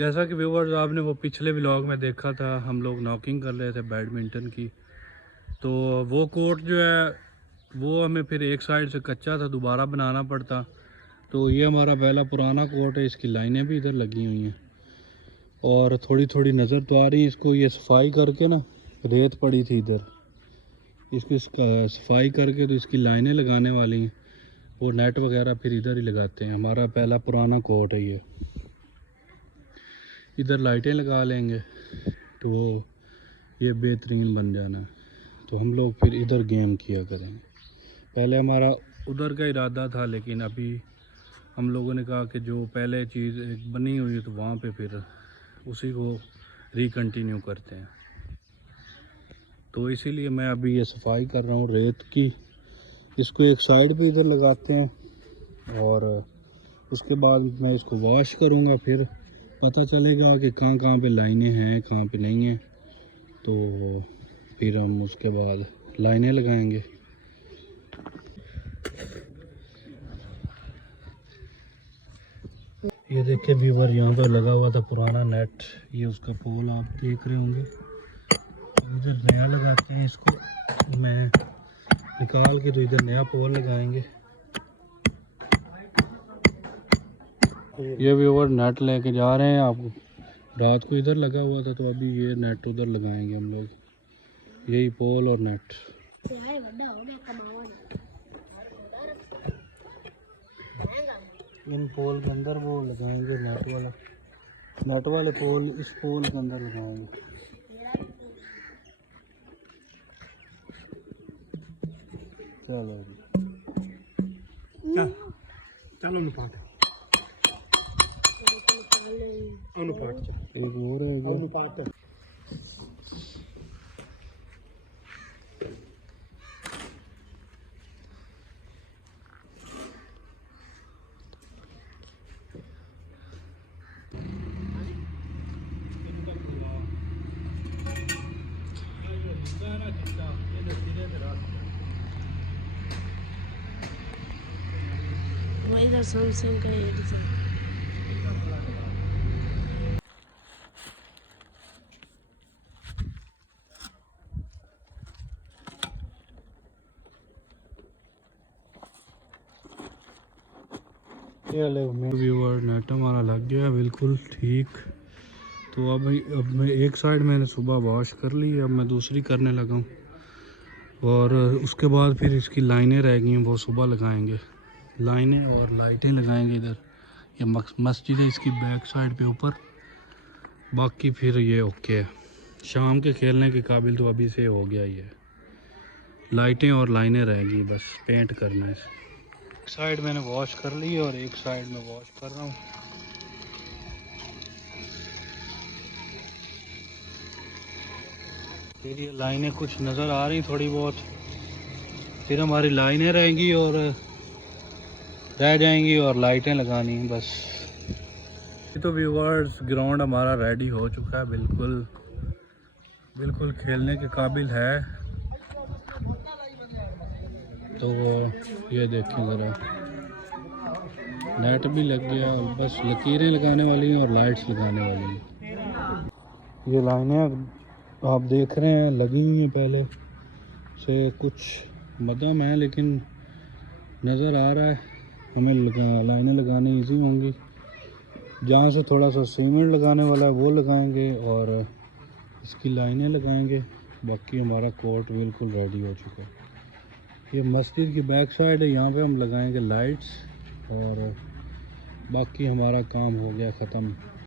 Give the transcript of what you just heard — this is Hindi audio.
जैसा कि व्यूवर्स आपने वो पिछले व्लॉग में देखा था, हम लोग नॉकिंग कर रहे थे बैडमिंटन की। तो वो कोर्ट जो है वो हमें फिर एक साइड से कच्चा था, दोबारा बनाना पड़ता। तो ये हमारा पहला पुराना कोर्ट है, इसकी लाइनें भी इधर लगी हुई हैं और थोड़ी थोड़ी नज़र तो आ रही है। इसको ये सफाई करके ना, रेत पड़ी थी इधर, इसकी सफाई करके तो इसकी लाइनें लगाने वाली हैं। वो नेट वगैरह फिर इधर ही लगाते हैं। हमारा पहला पुराना कोर्ट है ये। इधर लाइटें लगा लेंगे तो ये बेहतरीन बन जाना है। तो हम लोग फिर इधर गेम किया करेंगे। पहले हमारा उधर का इरादा था, लेकिन अभी हम लोगों ने कहा कि जो पहले चीज़ एक बनी हुई है तो वहाँ पे फिर उसी को रिकंटिन्यू करते हैं। तो इसीलिए मैं अभी ये सफाई कर रहा हूँ रेत की। इसको एक साइड पे इधर लगाते हैं और उसके बाद मैं इसको वॉश करूँगा। फिर पता चलेगा कि कहाँ कहाँ पे लाइनें हैं, कहाँ पे नहीं हैं। तो फिर हम उसके बाद लाइनें लगाएंगे। ये देखिए व्यूवर, यहाँ पे लगा हुआ था पुराना नेट, ये उसका पोल आप देख रहे होंगे। इधर नया लगाते हैं इसको, मैं निकाल के तो इधर नया पोल लगाएंगे। ये व्यूवर नेट लेके जा रहे हैं। आपको रात को इधर लगा हुआ था, तो अभी ये नेट उधर लगाएंगे हम लोग, यही पोल और नेट। इन पोल के अंदर वो लगाएंगे नेट वाले पोल, इस पोल के अंदर लगाएंगे। चलो चलो अनुपात एक और है अनुपात। इधर सैमसंग का एडिशन। व्यूअर नेट हमारा लग गया बिल्कुल ठीक। तो अब मैं एक साइड मैंने सुबह वॉश कर ली, अब मैं दूसरी करने लगा हूँ। और उसके बाद फिर इसकी लाइनें रह गई हैं, वो सुबह लगाएंगे। लाइनें और लाइटें लगाएंगे इधर। ये मस्जिद है इसकी बैक साइड पे ऊपर। बाकी फिर ये ओके है, शाम के खेलने के काबिल तो अभी से हो गया ये। लाइटें और लाइनें रहेंगी, बस पेंट करना है। एक साइड मैंने वॉश कर ली और एक साइड में वॉश कर रहा हूँ। फिर ये लाइनें कुछ नज़र आ रही थोड़ी बहुत, फिर हमारी लाइनें रहेंगी और रह जाएंगी और लाइटें लगानी हैं बस। तो व्यूवर्स, ग्राउंड हमारा रेडी हो चुका है, बिल्कुल बिल्कुल खेलने के काबिल है। तो ये देखें ज़रा, नेट भी लग गया, बस लकीरें लगाने वाली हैं और लाइट्स लगाने वाली हैं। ये लाइनें आप देख रहे हैं लगी हुई हैं पहले से, कुछ मदम है लेकिन नज़र आ रहा है। हमें लाइनें लगानी इजी होंगी। जहाँ से थोड़ा सा सीमेंट लगाने वाला है वो लगाएंगे और इसकी लाइनें लगाएंगे। बाकी हमारा कोर्ट बिल्कुल रेडी हो चुका है। ये मस्जिद की बैक साइड है, यहाँ पे हम लगाएंगे लाइट्स और बाकी हमारा काम हो गया ख़त्म।